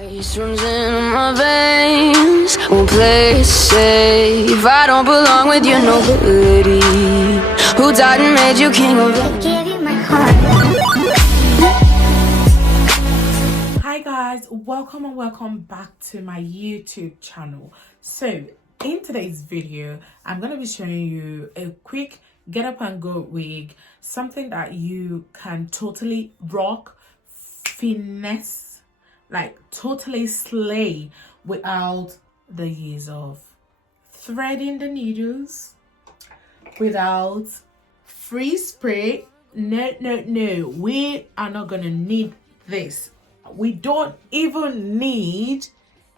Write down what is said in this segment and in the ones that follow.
Ice runs in my veins, won't play it safe. I don't belong with your nobility. Who died and made you king of the... Give you my heart. Hi guys, welcome and welcome back to my YouTube channel. So in today's video, I'm going to be showing you a quick get up and go wig, something that you can totally rock, finesse, like totally slay without the use of threading the needles, without free spray. No, we are not gonna need this. We don't even need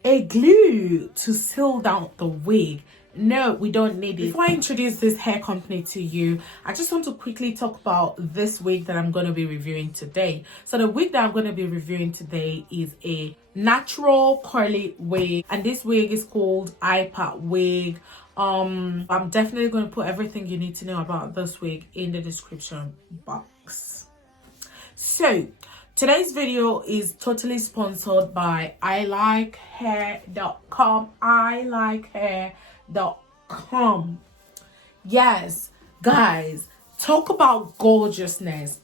a glue to seal down the wig. No, we don't need it. Before I introduce this hair company to you, I just want to quickly talk about this wig that I'm going to be reviewing today. So the wig that I'm going to be reviewing today is a natural curly wig, and this wig is called iPad wig. I'm definitely going to put everything you need to know about this wig in the description box. So today's video is totally sponsored by ilikehair.com. ilikehair.com. Yes, guys, talk about gorgeousness.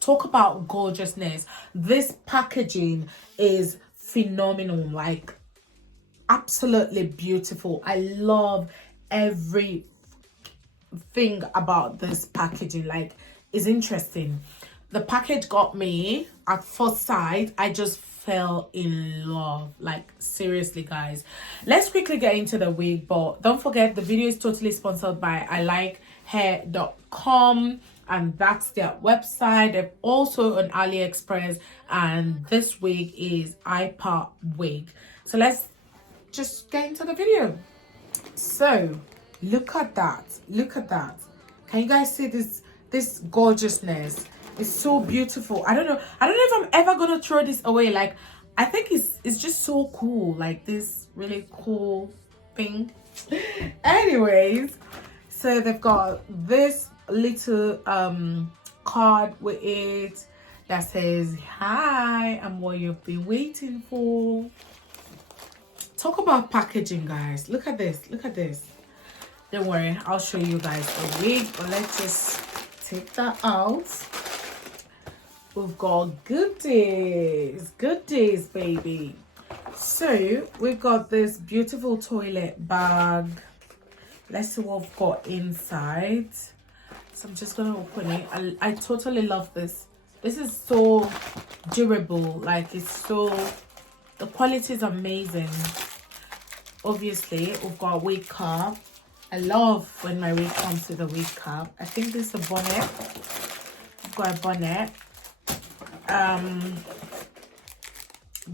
This packaging is phenomenal, like absolutely beautiful. I love everything about this packaging. Like, it's interesting. The package got me at first sight. I just fell in love. Like, seriously, guys. Let's quickly get into the wig, but don't forget the video is totally sponsored by ilikehair.com, and that's their website. They're also on AliExpress, and this wig is iPad wig. So let's just get into the video. So look at that. Can you guys see this gorgeousness? It's so beautiful. I don't know if I'm ever gonna throw this away. Like, I think it's just so cool. Like, this really cool thing. Anyways, so they've got this little card with it that says, "Hi, I'm what you've been waiting for." Talk about packaging, guys. Look at this. Don't worry, I'll show you guys the wig, but let's just take that out. We've got goodies, baby. So we've got this beautiful toilet bag. Let's see what we've got inside. So I'm just gonna open it. I totally love this. This is so durable. Like, the quality is amazing. Obviously, we've got a wig cap. I love when my wig comes with a wig cap. I think this is a bonnet. We've got a bonnet.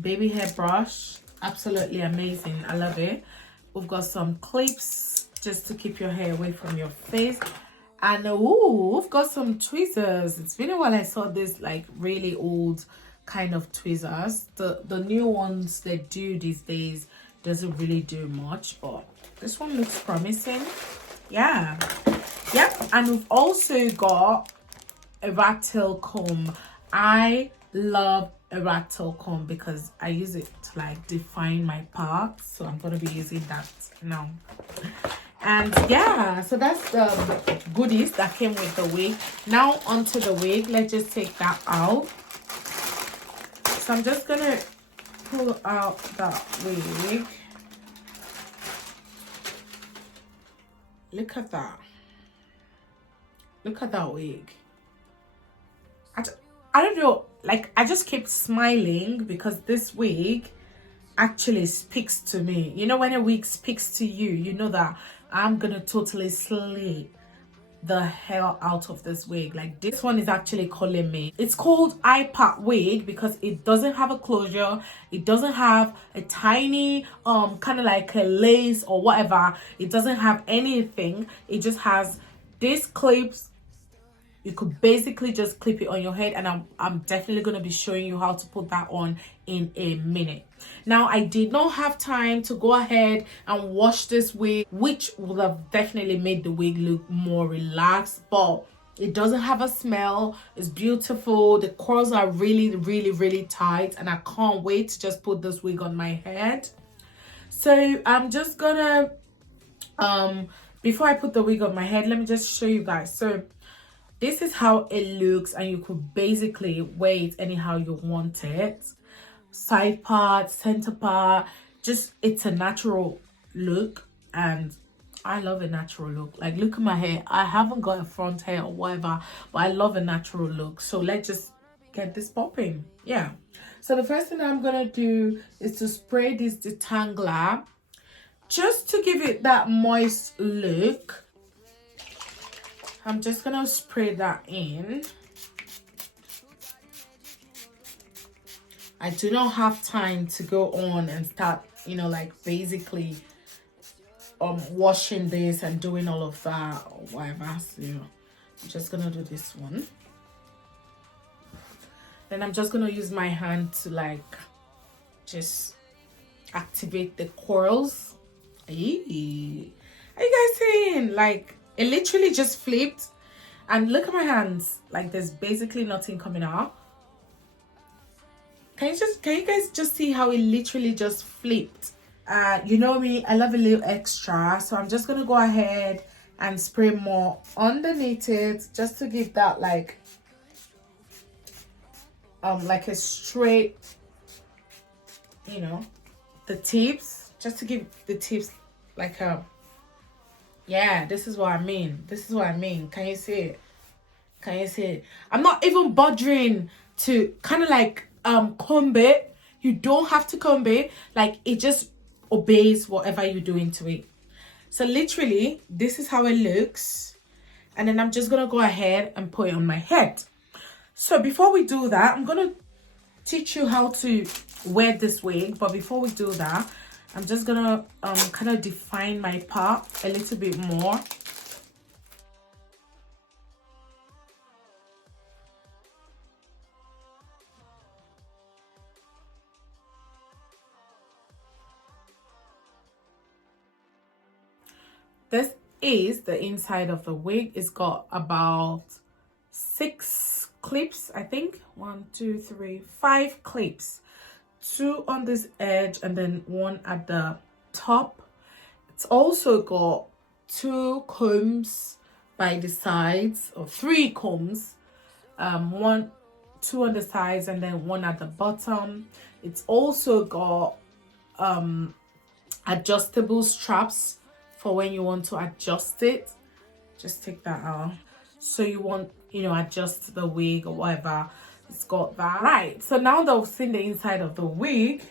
Baby hair brush, absolutely amazing. I love it. We've got some clips just to keep your hair away from your face, and we've got some tweezers. It's been a while I saw this, like, really old kind of tweezers. The new ones they do these days doesn't really do much, but this one looks promising. Yeah, and we've also got a rat tail comb. I love a rat tail comb because I use it to, like, define my parts, so I'm gonna be using that now. And yeah, so that's the goodies that came with the wig. Now onto the wig. Let's just take that out. So I'm just gonna pull out that wig. Look at that wig. I don't know, like, I just keep smiling because this wig actually speaks to me. You know, when a wig speaks to you, you know that I'm gonna totally slay the hell out of this wig. Like, this one is actually calling me. It's called iPad wig because it doesn't have a closure. It doesn't have a tiny kind of like a lace or whatever. It doesn't have anything. It just has these clips. You could basically just clip it on your head, and I'm definitely going to be showing you how to put that on in a minute. Now, I did not have time to go ahead and wash this wig, which would have definitely made the wig look more relaxed, but It doesn't have a smell. It's beautiful. The curls are really, really, really tight, and I can't wait to just put this wig on my head. So I'm just gonna before I put the wig on my head, let me just show you guys. So this is how it looks, and you could basically wear it anyhow you want it. Side part, center part, just it's a natural look, and I love a natural look. Like, look at my hair. I haven't got a front hair or whatever, but I love a natural look. So let's just get this popping. Yeah. So the first thing I'm gonna do is to spray this detangler just to give it that moist look. I'm just gonna spray that in. I do not have time to go on and start, you know, like basically washing this and doing all of that or whatever. So I'm just gonna do this one. Then I'm just gonna use my hand to like just activate the curls. Hey, are you guys seeing? Like, it literally just flipped, and look at my hands. Like, there's basically nothing coming out. Can you guys just see how it literally just flipped? You know me, I love a little extra, so I'm just gonna go ahead and spray more underneath it just to give that like a straight, you know, the tips, just to give the tips like a, yeah, this is what I mean. This is what I mean. Can you see it? Can you see it? I'm not even bothering to kind of like comb it. You don't have to comb it. Like, it just obeys whatever you're doing to it. So literally, this is how it looks. And then I'm just gonna go ahead and put it on my head. So before we do that, I'm gonna teach you how to wear this wig. But before we do that, I'm just gonna kind of define my part a little bit more. This is the inside of the wig. It's got about 6 clips, I think. 1, 2, 3, 5 clips. 2 on this edge and then 1 at the top. It's also got 2 combs by the sides, or 3 combs. 2 on the sides and then 1 at the bottom. It's also got adjustable straps for when you want to adjust it. Just take that out. So you want, you know, adjust the wig or whatever. It's got that. Right, so now that we've seen the inside of the wig,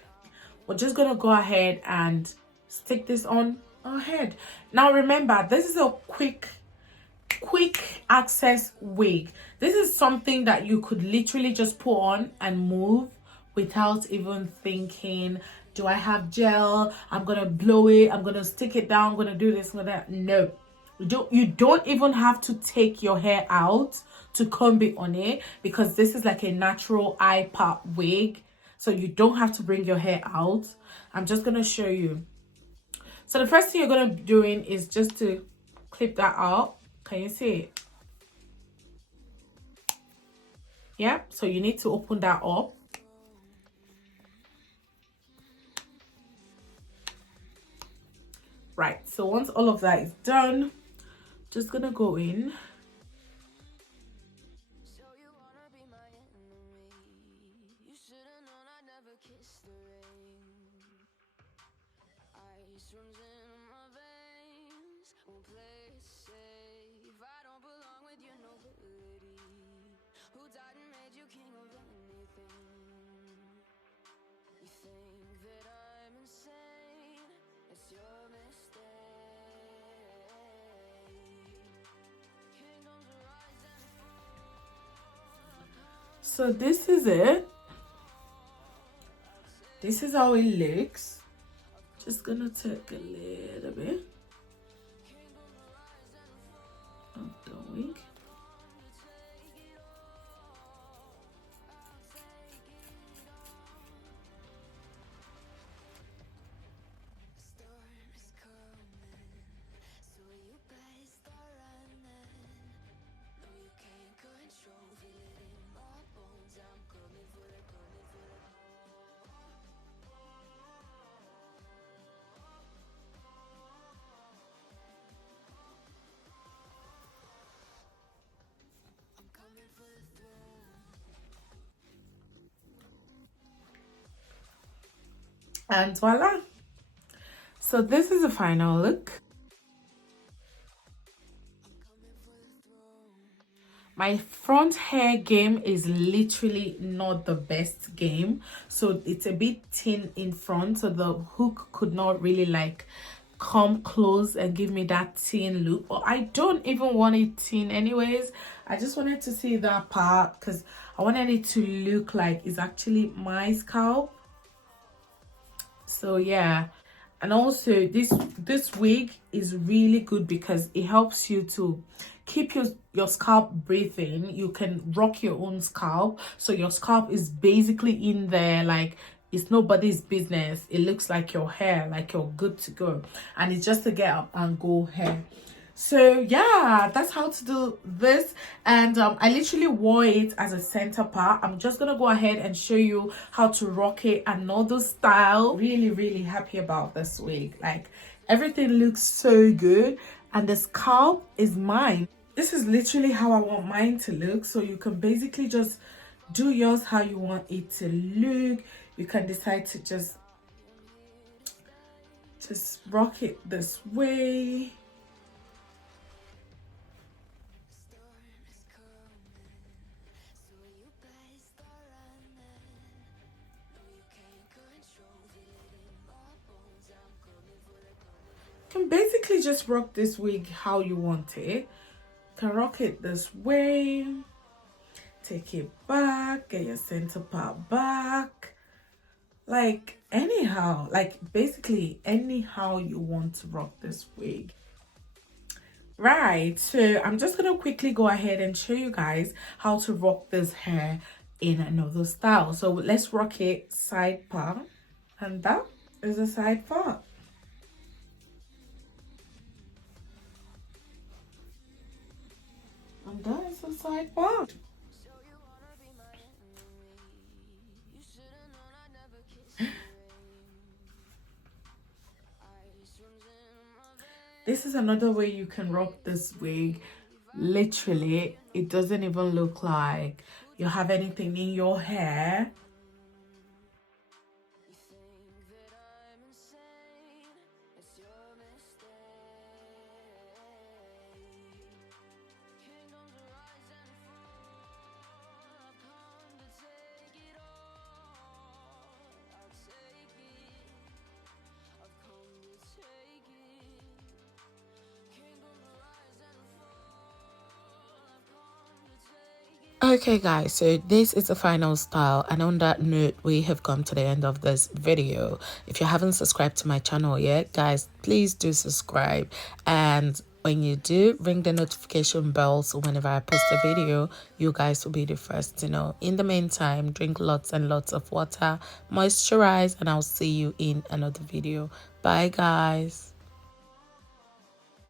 we're just gonna go ahead and stick this on our head. Now remember, this is a quick access wig. This is something that you could literally just put on and move without even thinking, do I have gel? I'm gonna blow it, I'm gonna stick it down, I'm gonna do this and that. No, you don't even have to take your hair out to comb it on it, because this is like a natural eye part wig, so you don't have to bring your hair out. I'm just gonna show you. So the first thing you're gonna be doing is just to clip that out. Can you see it? Yeah, so you need to open that up. Right, so once all of that is done, just gonna go in. So this is it. This is how it looks. Just gonna take a little bit of the wig. And voila. So this is the final look. My front hair game is literally not the best game, so it's a bit thin in front, so the hook could not really like come close and give me that thin look. But I don't even want it thin anyways. I just wanted to see that part because I wanted it to look like it's actually my scalp. So yeah. And also this wig is really good because it helps you to keep your scalp breathing. You can rock your own scalp, so your scalp is basically in there like it's nobody's business. It looks like your hair, like you're good to go, and it's just a get up and go hair. So yeah, that's how to do this. And I literally wore it as a center part. I'm just gonna go ahead and show you how to rock it another style. Really happy about this wig. Like everything looks so good, and the scalp is mine. This is literally how I want mine to look, so you can basically just do yours how you want it to look. You can decide to just rock it this way. Can basically just rock this wig how you want it. Can rock it this way, take it back, get your center part back, like anyhow, like basically anyhow you want to rock this wig. Right, so I'm just gonna quickly go ahead and show you guys how to rock this hair in another style. So let's rock it side part, and that is the side part. And that is the side part. This is another way you can rock this wig. Literally, it doesn't even look like you have anything in your hair. Okay guys, so this is the final style, and on that note we have come to the end of this video. If you haven't subscribed to my channel yet, guys, please do subscribe, and when you do, ring the notification bell so whenever I post a video, you guys will be the first to know. In the meantime, drink lots and lots of water, moisturize, and I'll see you in another video. Bye guys.